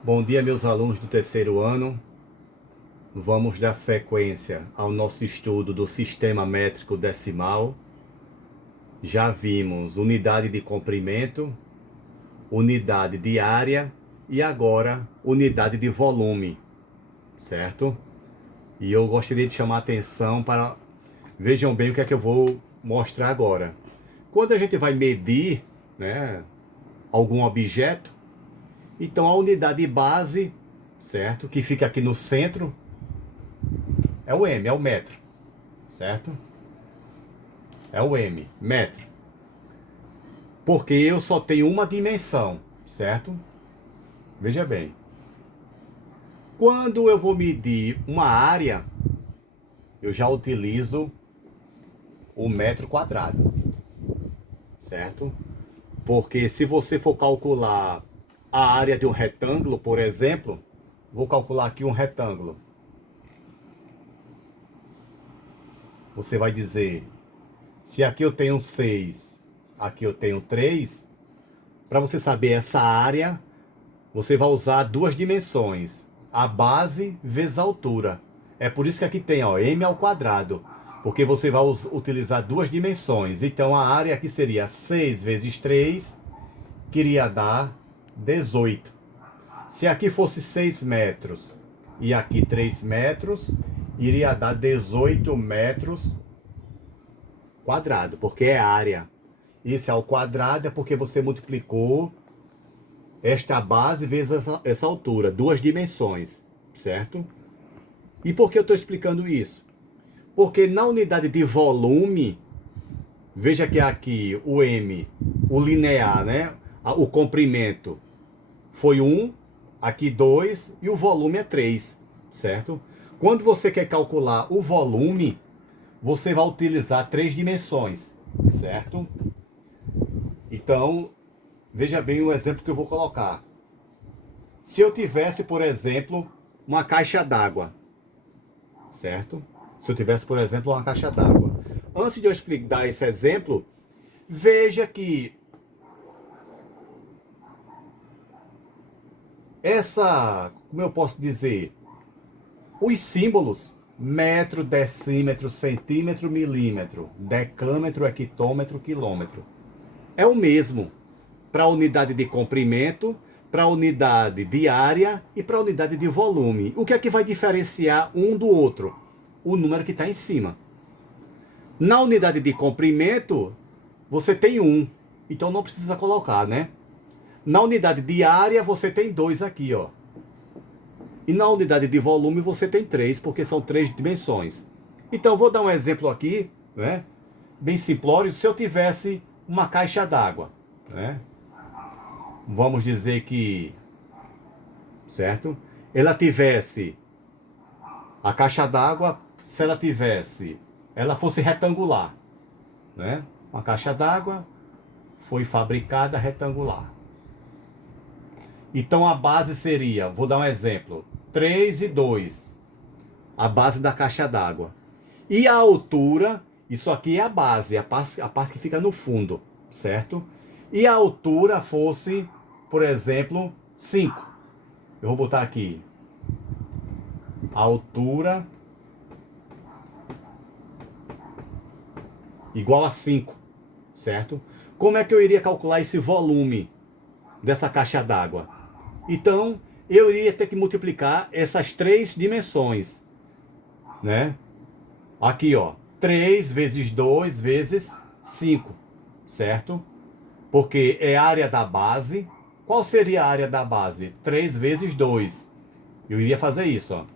Bom dia, meus alunos do terceiro ano. Vamos dar sequência ao nosso estudo do sistema métrico decimal. Já vimos unidade de comprimento, unidade de área e agora unidade de volume, certo? E eu gostaria de chamar a atenção para... Vejam bem o que é que eu vou mostrar agora. Quando a gente vai medir, né, algum objeto, então a unidade base, certo? Que fica aqui no centro, é o M, é o metro, certo? É o M, metro. Porque eu só tenho uma dimensão, certo? Veja bem. Quando eu vou medir uma área, eu já utilizo o metro quadrado, certo? Porque se você for calcular a área de um retângulo, por exemplo, vou calcular aqui um retângulo. Você vai dizer, se aqui eu tenho 6, aqui eu tenho 3, para você saber essa área, você vai usar duas dimensões, a base vezes a altura. É por isso que aqui tem, ó, m ao quadrado, porque você vai utilizar duas dimensões. Então a área aqui seria 6 vezes 3, que iria dar 18. Se aqui fosse 6 metros e aqui 3 metros, iria dar 18 metros quadrado, porque é área. Isso ao quadrado é porque você multiplicou esta base vezes essa altura, duas dimensões, certo? E por que eu estou explicando isso? Porque na unidade de volume, veja que aqui o M, o linear, né? O comprimento foi 1, aqui 2 e o volume é 3, certo? Quando você quer calcular o volume, você vai utilizar três dimensões, certo? Então, veja bem o exemplo que eu vou colocar. Se eu tivesse, por exemplo, uma caixa d'água, certo? Se eu tivesse, por exemplo, uma caixa d'água. Antes de eu explicar esse exemplo, veja que como eu posso dizer, os símbolos, metro, decímetro, centímetro, milímetro, decâmetro, hectômetro, quilômetro, é o mesmo para a unidade de comprimento, para a unidade de área e para a unidade de volume. O que é que vai diferenciar um do outro? O número que está em cima. Na unidade de comprimento, você tem 1, então não precisa colocar, né? Na unidade de área, você tem 2 aqui, ó. E na unidade de volume, você tem 3, porque são 3 dimensões. Então, vou dar um exemplo aqui, né? Bem simplório. Se eu tivesse uma caixa d'água, né? Vamos dizer que, certo? Ela tivesse a caixa d'água, se ela fosse retangular, né? Uma caixa d'água foi fabricada retangular. Então a base seria, vou dar um exemplo, 3 e 2, a base da caixa d'água. E a altura, isso aqui é a base, a parte que fica no fundo, certo? E a altura fosse, por exemplo, 5. Eu vou botar aqui, a altura igual a 5, certo? Como é que eu iria calcular esse volume dessa caixa d'água? Então, eu iria ter que multiplicar essas três dimensões, né? Aqui, ó, 3 vezes 2 vezes 5, certo? Porque é a área da base. Qual seria a área da base? 3 vezes 2. Eu iria fazer isso, ó.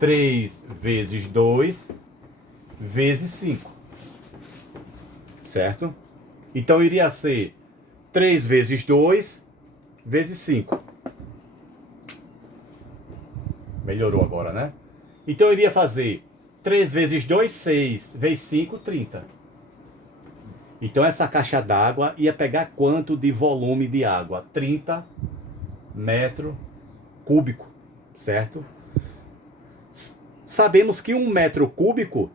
3 vezes 2 vezes 5, certo? Então, iria ser 3 vezes 2 vezes 5. Melhorou agora, né? Então eu iria fazer 3 vezes 2, 6, vezes 5, 30. Então essa caixa d'água ia pegar quanto de volume de água? 30 metros cúbico, certo? Sabemos que 1 metro cúbico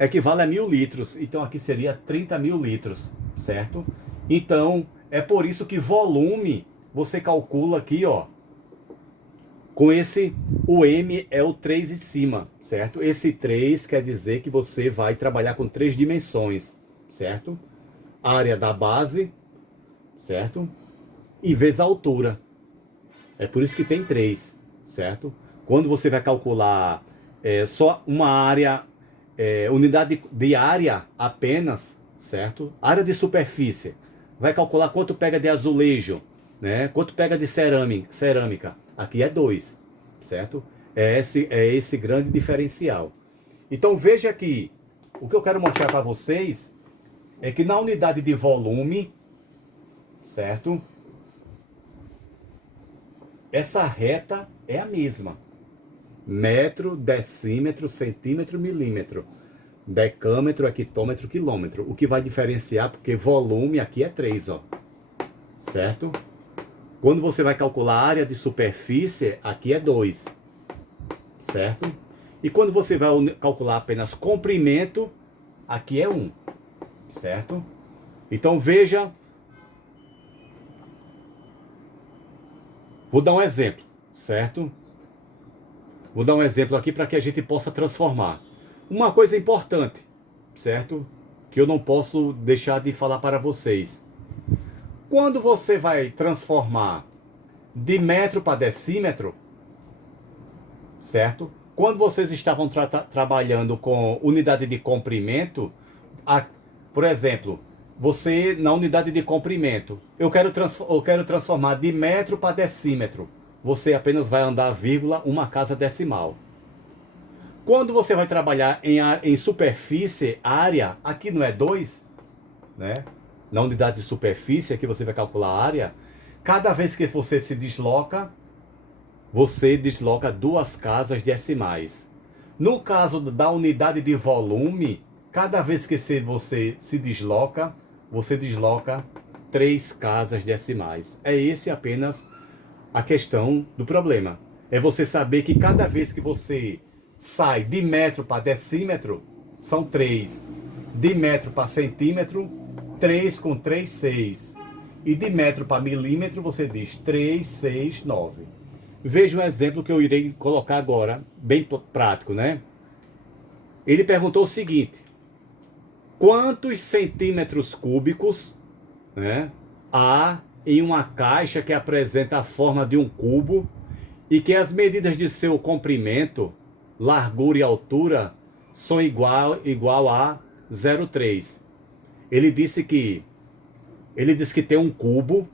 equivale a 1000 litros. Então aqui seria 30 mil litros, certo? Então é por isso que volume você calcula aqui, ó, Com esse, o M é o 3 em cima, certo? Esse 3 quer dizer que você vai trabalhar com 3 dimensões, certo? Área da base, certo? E vezes a altura. É por isso que tem 3, certo? Quando você vai calcular só uma área, unidade de área apenas, certo? Área de superfície. Vai calcular quanto pega de azulejo, né? Quanto pega de cerâmica. Aqui é 2, certo? É esse grande diferencial. Então veja aqui, o que eu quero mostrar para vocês é que na unidade de volume, certo? Essa reta é a mesma. Metro, decímetro, centímetro, milímetro. Decâmetro, hectômetro, quilômetro. O que vai diferenciar, porque volume aqui é 3, ó. Certo? Quando você vai calcular a área de superfície, aqui é 2. Certo? E quando você vai calcular apenas comprimento, aqui é 1. Certo? Então veja. Vou dar um exemplo, certo? Vou dar um exemplo aqui para que a gente possa transformar. Uma coisa importante, certo? Que eu não posso deixar de falar para vocês. Quando você vai transformar de metro para decímetro, certo? Quando vocês estavam trabalhando com unidade de comprimento, por exemplo, você na unidade de comprimento, eu quero transformar de metro para decímetro. Você apenas vai andar vírgula, uma casa decimal. Quando você vai trabalhar em superfície, área, aqui não é 2, né? Na unidade de superfície, aqui você vai calcular a área. Cada vez que você se desloca, você desloca 2 casas decimais. No caso da unidade de volume, cada vez que você se desloca, você desloca 3 casas decimais. É esse apenas a questão do problema. É você saber que cada vez que você sai de metro para decímetro, são 3. De metro para centímetro, 3 com 3, 6. E de metro para milímetro, você diz 3, 6, 9. Veja um exemplo que eu irei colocar agora, bem prático, né? Ele perguntou o seguinte: quantos centímetros cúbicos, né, há em uma caixa que apresenta a forma de um cubo e que as medidas de seu comprimento, largura e altura são igual a 0,3. Ele disse que tem um cubo,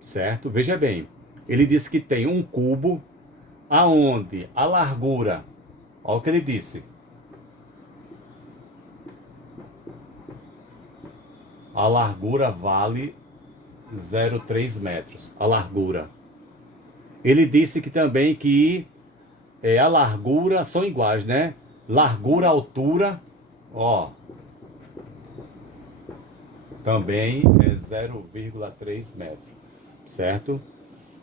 certo? Veja bem. Ele disse que tem um cubo aonde a largura, olha o que ele disse. A largura vale 0,3 metros. A largura. Ele disse que também que a largura são iguais, né? Largura, altura, ó, também é 0,3 metro, certo?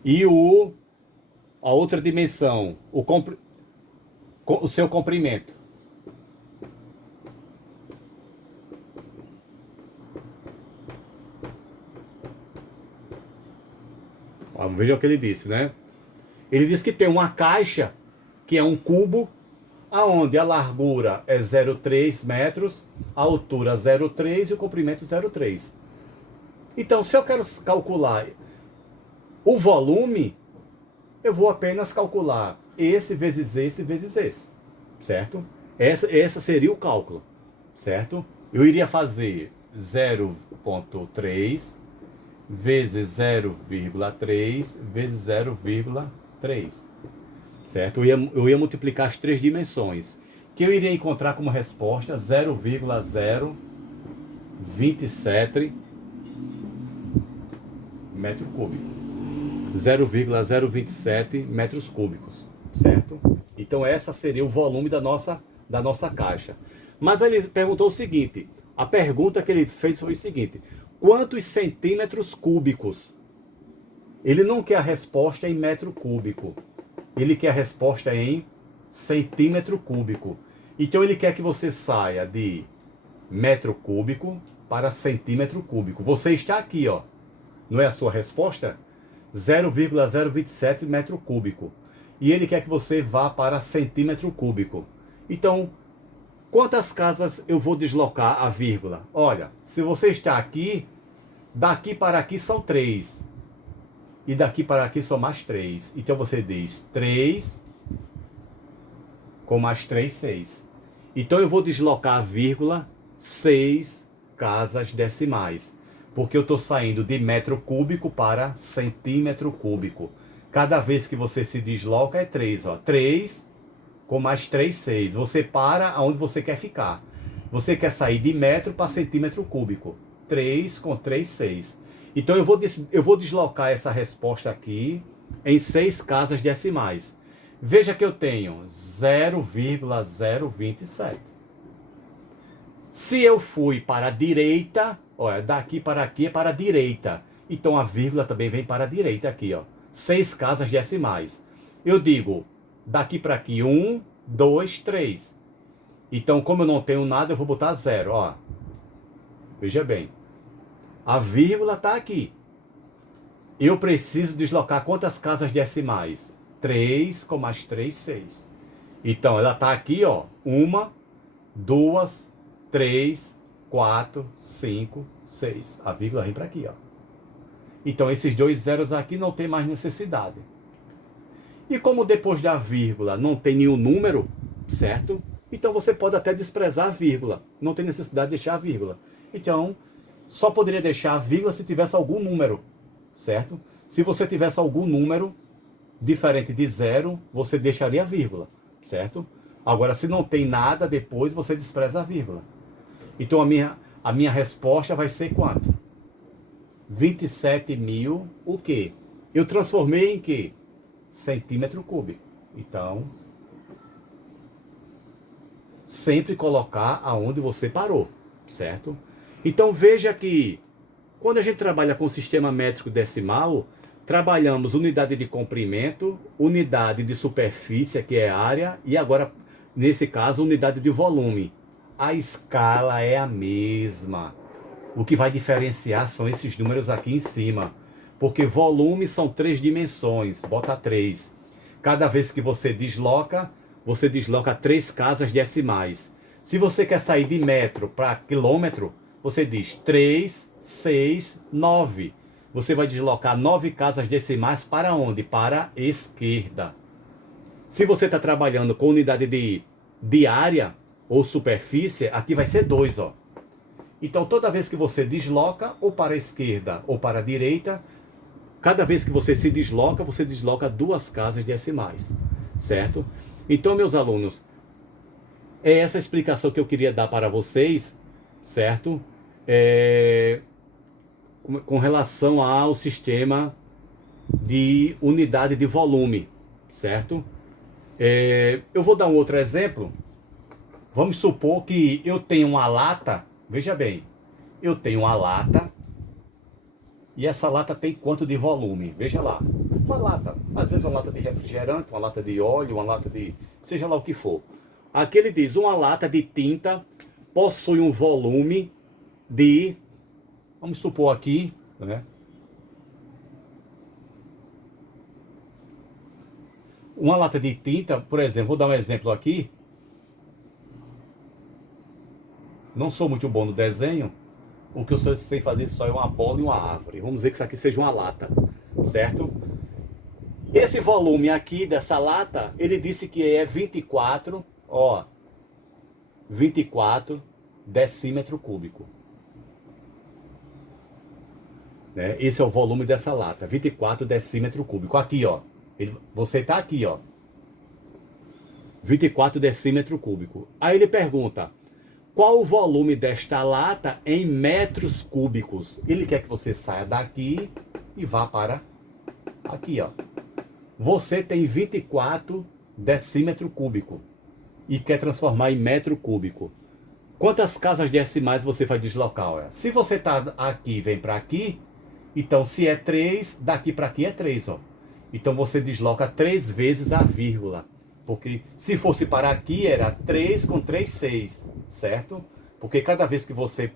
E a outra dimensão, o seu comprimento. Veja o que ele disse, né? Ele disse que tem uma caixa, que é um cubo, aonde a largura é 0,3 metros, a altura 0,3 e o comprimento 0,3. Então, se eu quero calcular o volume, eu vou apenas calcular esse vezes esse, certo? Essa seria o cálculo, certo? Eu iria fazer 0,3 vezes 0,3 vezes 0,3, certo? Eu ia multiplicar as 3 dimensões, que eu iria encontrar como resposta 0,027 metro cúbico. 0,027 metros cúbicos, certo? Então essa seria o volume da nossa caixa. Mas ele perguntou o seguinte, a pergunta que ele fez foi o seguinte: quantos centímetros cúbicos? Ele não quer a resposta em metro cúbico. Ele quer a resposta em centímetro cúbico. Então ele quer que você saia de metro cúbico para centímetro cúbico. Você está aqui, ó. Não é a sua resposta? 0,027 metro cúbico. e ele quer que você vá para centímetro cúbico. Então, quantas casas eu vou deslocar a vírgula? Olha, se você está aqui, daqui para aqui são 3. E daqui para aqui são mais 3. Então você diz 3 com mais 3, 6. Então eu vou deslocar a vírgula 6 casas decimais. Porque eu estou saindo de metro cúbico para centímetro cúbico. Cada vez que você se desloca é 3. Ó. 3 com mais 3, 6. Você para aonde você quer ficar. Você quer sair de metro para centímetro cúbico. 3 com 3, 6. Então eu vou deslocar essa resposta aqui em 6 casas decimais. Veja que eu tenho 0,027. Se eu fui para a direita, olha, daqui para aqui é para a direita. Então a vírgula também vem para a direita aqui, ó. 6 casas decimais. Eu digo, daqui para aqui, 1, 2, 3. Então, como eu não tenho nada, eu vou botar 0, ó. Veja bem. A vírgula está aqui. Eu preciso deslocar quantas casas decimais? 3 com mais 3, 6. Então, ela está aqui, ó. 1, 2, 3, 4, 5, 6. A vírgula vem para aqui, ó. Então, esses 2 zeros aqui não tem mais necessidade. E como depois da vírgula não tem nenhum número, certo? Então, você pode até desprezar a vírgula. Não tem necessidade de deixar a vírgula. Então, só poderia deixar a vírgula se tivesse algum número, certo? Se você tivesse algum número diferente de 0, você deixaria a vírgula, certo? Agora, se não tem nada depois, você despreza a vírgula. Então, a minha resposta vai ser quanto? 27.000, o quê? Eu transformei em quê? Centímetro cúbico. Então, sempre colocar aonde você parou, certo? Então veja que quando a gente trabalha com sistema métrico decimal, trabalhamos unidade de comprimento, unidade de superfície, que é área, e agora, nesse caso, unidade de volume. A escala é a mesma. O que vai diferenciar são esses números aqui em cima. Porque volume são 3 dimensões, bota 3. Cada vez que você desloca 3 casas decimais. Se você quer sair de metro para quilômetro, você diz 3, 6, 9. Você vai deslocar 9 casas decimais para onde? Para a esquerda. Se você está trabalhando com unidade de área ou superfície, aqui vai ser 2, ó. Então, toda vez que você desloca, ou para a esquerda ou para a direita, cada vez que você desloca 2 casas decimais, certo? Então, meus alunos, é essa a explicação que eu queria dar para vocês, certo? Com relação ao sistema de unidade de volume, certo? Eu vou dar um outro exemplo. Vamos supor que eu tenho uma lata, veja bem, eu tenho uma lata, e essa lata tem quanto de volume? Veja lá, uma lata, às vezes uma lata de refrigerante, uma lata de óleo, uma lata de, seja lá o que for. Aqui ele diz, uma lata de tinta possui um volume de, vamos supor aqui, né? Uma lata de tinta, por exemplo, vou dar um exemplo aqui. Não sou muito bom no desenho. O que eu sei fazer só é uma bola e uma árvore. Vamos dizer que isso aqui seja uma lata, certo? Esse volume aqui dessa lata, ele disse que é 24, ó, 24 decímetro cúbico. Né? Esse é o volume dessa lata, 24 decímetro cúbico. Aqui, ó, você tá aqui, ó, 24 decímetro cúbico. Aí ele pergunta, qual o volume desta lata em metros cúbicos? Ele quer que você saia daqui e vá para aqui, ó. Você tem 24 decímetro cúbico e quer transformar em metro cúbico. Quantas casas decimais você vai deslocar? Olha? Se você está aqui e vem para aqui, então se é 3, daqui para aqui é 3, ó. Então você desloca 3 vezes a vírgula. Porque se fosse para aqui era 3 com 3, 6, certo? Porque cada vez que você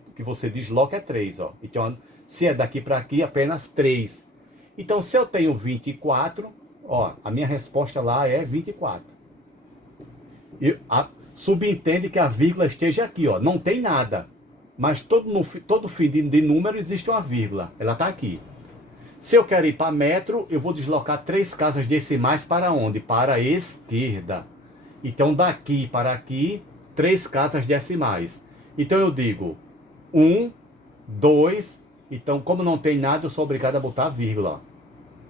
desloca é 3, ó. Então se é daqui para aqui apenas 3. Então se eu tenho 24, Ó, a minha resposta lá é 24. Subentende que a vírgula esteja aqui, ó. Não tem nada. Mas todo fim de número existe uma vírgula. Ela está aqui. Se eu quero ir para metro, eu vou deslocar 3 casas decimais para onde? Para a esquerda. Então, daqui para aqui, 3 casas decimais. Então, eu digo 1, 2. Então, como não tem nada, eu sou obrigado a botar a vírgula.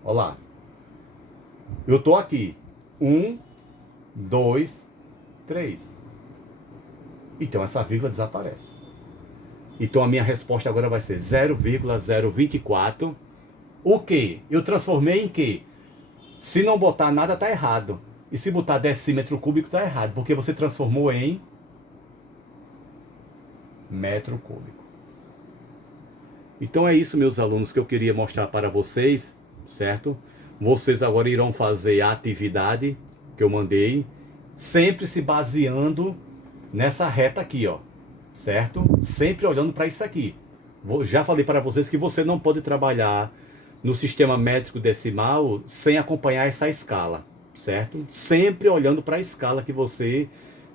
Olha lá. Eu estou aqui. 1, 2, 3. Então, essa vírgula desaparece. Então, a minha resposta agora vai ser 0,024. O que? Eu transformei em quê? Se não botar nada, está errado. E se botar decímetro cúbico, está errado. Porque você transformou em metro cúbico. Então é isso, meus alunos, que eu queria mostrar para vocês, certo? Vocês agora irão fazer a atividade que eu mandei, sempre se baseando nessa reta aqui, ó. Certo? Sempre olhando para isso aqui. Já falei para vocês que você não pode trabalhar no sistema métrico decimal sem acompanhar essa escala, certo? Sempre olhando para a escala que você,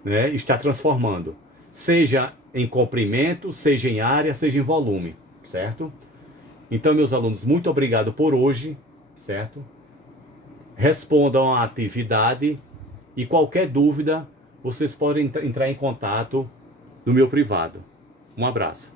né, está transformando. Seja em comprimento, seja em área, seja em volume, certo? Então, meus alunos, muito obrigado por hoje, certo? Respondam a atividade e qualquer dúvida, vocês podem entrar em contato no meu privado. Um abraço.